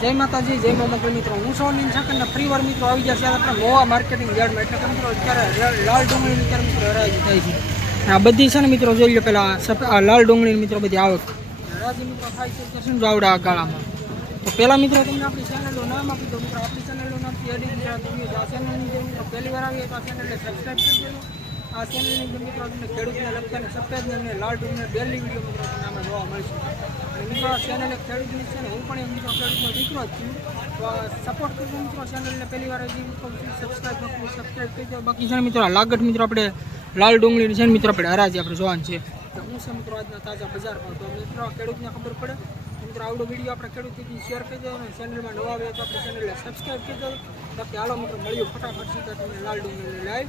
જય માતાજી, જય મા મોકલ મિત્રો. હું સોની શકન ફ્રી વાર મિત્રો આવી છે આપણે મોવા માર્કેટિંગ યાર્ડમાં એટલે મિત્રો, અત્યારે લાલ ડુંગળીની અત્યારે મિત્રો હરાજી થાય છે. આ બધી છે ને મિત્રો, જોઈ લો પેલા આ લાલ ડુંગળીની મિત્રો બધી આવક. હરાજી મિત્રો થાય છે શું જાવડા આ ગાળામાં. તો પહેલા મિત્રો તમને આપણી ચેનલનું નામ આપી દો મિત્રો, આપણી ચેનલનું નામ છે એડી આ ચેનલની જે મિત્રો પહેલી વાર આવી તો આ ચેનલને સબસ્ક્રાઈબ કરી દેજો. આ ચેનલની અંદર મિત્રો તમને ખેડૂતને લગતા સફેદ અને લાલ ડુંગળી ડેલી વીડિયો મિત્રો તમને આમાં જોવા મળશે. મિત્રો ચેનલ એક ખેડૂતની છે ને હું પણ એમ મિત્રો ખેડૂતનો જ છું. તો સપોર્ટ કરજો મિત્રો ચેનલને પહેલી વાર હજી સબસ્ક્રાઈબ કરવું સબસ્ક્રાઈબ બાકી છે મિત્રો લાગટ મિત્રો આપણે લાલ ડુંગળીની છે ને મિત્રો આપણે હરાજી આપણે જોવાનું છે. તો હું છે મિત્રો આજના તાજા બજાર પર તો મિત્રો ખેડૂતને ખબર પડે. મિત્રો આવડો વીડિયો આપણે ખેડૂતથી શેર કરી દો અને ચેનલમાં નવા આવે તો આપણે ચેનલને સબસ્ક્રાઈબ કરી દો. બાકી હાલો મિત્રો મળ્યું ફટાફટ સીધા તમને લાલ ડુંગળીની લાઈવ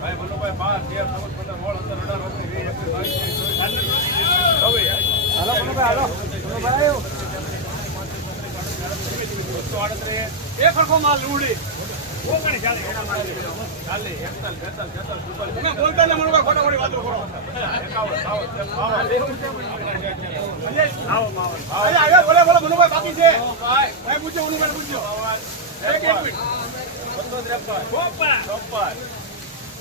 ભાઈ એક હરખો માલ હાલો હાલો એક હરખો માલ ઉડી તમે બોલતા ને મને ખોટા ખોટી વાતો કરો અરે આવ્યા બોલે બોલે મનુભાઈ બાકી છે ભાઈ પૂછો મનુભાઈ પૂછો એક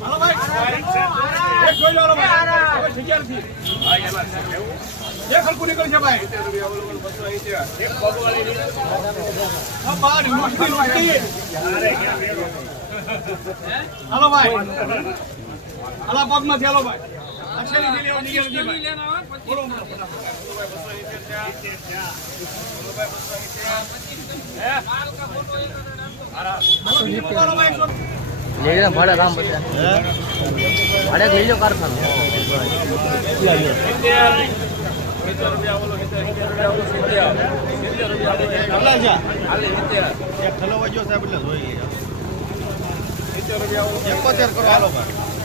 હાલો ભાઈ. હલો મુશ્કેલ નથી. હાલો ભાઈ. બોલો લઈ લો ભાડે કામ પછી ભાડે લઈ લો કારખાનું એકોતેર કરો હાલો ભાઈ.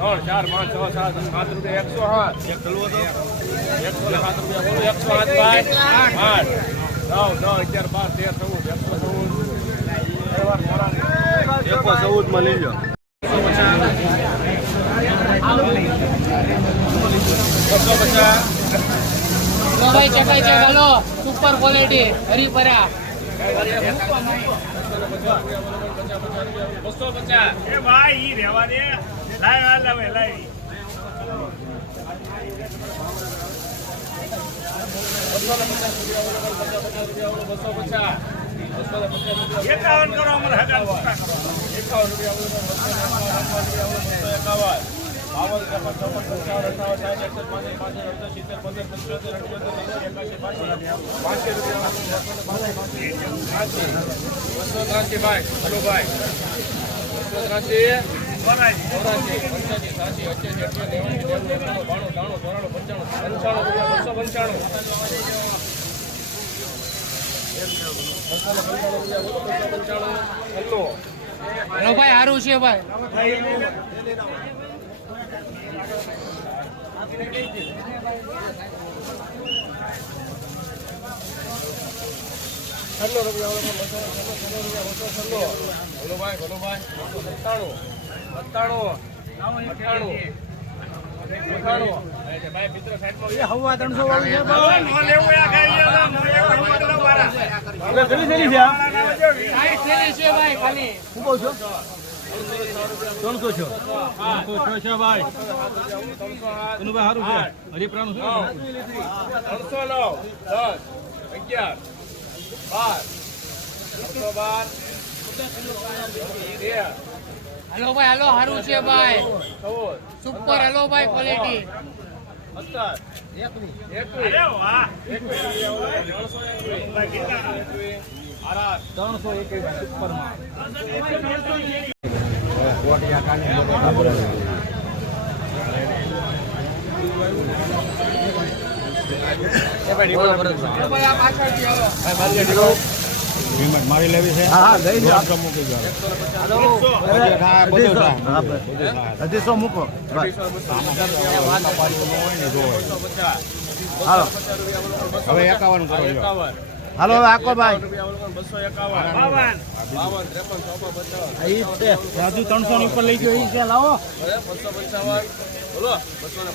ત્રણ ચાર પાંચ છ સાત સાત રૂપિયા એકસો સાત એક થેલો હતો એકસો ને સાત રૂપિયા બોલો એકસો આઠ ભાઈ આઠ. નવ દસ અગિયાર બાર તેર ચૌદ એકસો ચૌદ. એકસો ચૌદમાં લઈ લો બસો પચાસ. ભાઈ ચકાઈ છે હાલો સુપર ક્વોલિટી હરીપરા બસો પચાસ. એ ભાઈ ઈ રહેવા દે. લાય, હાલ હવે, લાય. પચાસ એકાવન કરો અમારે હજાર એકાવન રૂપિયા. બાવન ત્રેપન ચોપન પંચાવન અઠાવન સાઠ એકસઠ પાંસઠ પાંસઠ અડસઠ સિત્તેર પંદર પંચોતેર અઠ્યોતેર પાસઠ પાંચસો બસો ત્રાસી ભાઈ હલો ભાઈ બસો ત્રાસી હેલો ભાઈ સારું છે ભાઈ. છન્નો રૂપિયા ઓલો બસો છન્નો રૂપિયા બસો છન્નો બોલો ભાઈ બોલો ભાઈ બસો સત્તાણું સત્તાણું અઠાણું. ભાઈ એ હવા ત્રણસો છે સાઈઠ થેલી છે ભાઈ ખાલી ત્રણસો નવ દસ, અગિયાર બાર બાર તેર ભાઈ હલો સારું છે ભાઈ. સુપર હલો ભાઈ ક્વોલિટી ત્રણસો એકવીસ. મારી લેવી છે હા લઈ લો અઢીસો મૂકો હાલો હવે એકાવન કરો હાલો હવે આકો ભાઈ રાજુ ત્રણસો ની ઉપર લઈ ગયો ઈ છે લાવો બસો પંચાવન બોલો બસો ને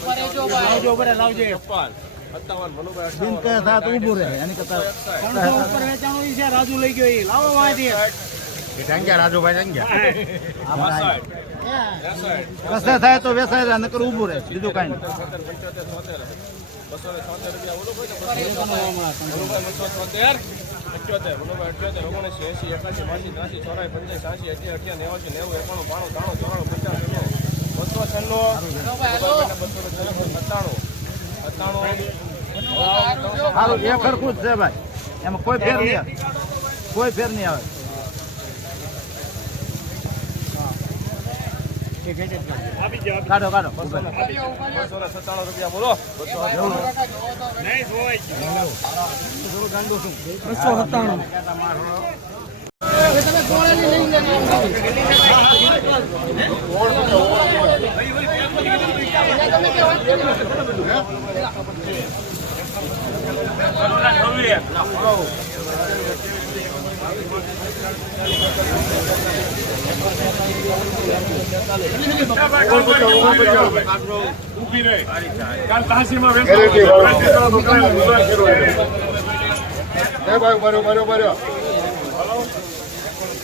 ઉપર બિન કે થાત ઊભું રહે એની કરતા ઉપર વેચાણું છે રાજુ લઈ ગયો ઈ લાવો વાંચી જંગ્યા રાજુભાઈ જંગ્યા કસે થાય તો વેસાય નકર ઊભું રહે બીજું કાંઈ બસો છન્નું બસો ને સત્તાણું સત્તાણું સારું એ ખરખું જ છે ભાઈ. એમાં કોઈ ફેર નહીં આવે. કોઈ ફેર નહીં આવે. કાઢો કાઢો સત્તાણું રૂપિયા બોલો બસો સત્તાણું. કોળાની લઈ ગયા તમે કે વાત કરી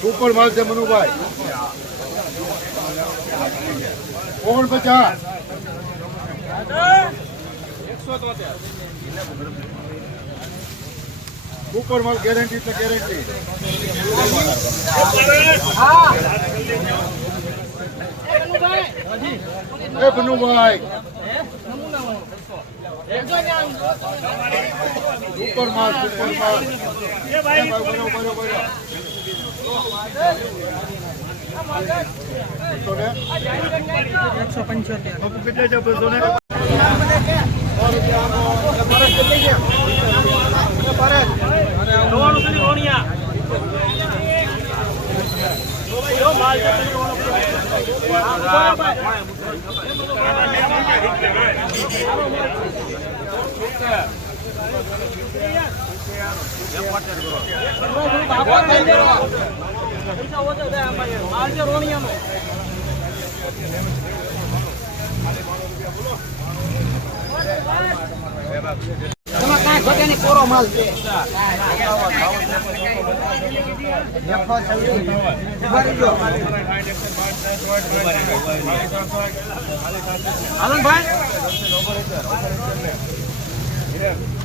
સુપર માલ છે મનુભાઈ. ઓગણપચાસ તોતેર માલ ગેરંટી તો ગેરંટી એ બનુભાઈ સુપર માલ ઉપર માલ. એકસો પંચોતેર. કેટલા છે બસો ને ઘટે નહીં કોરો માલ છે હાલો ને ભાઈ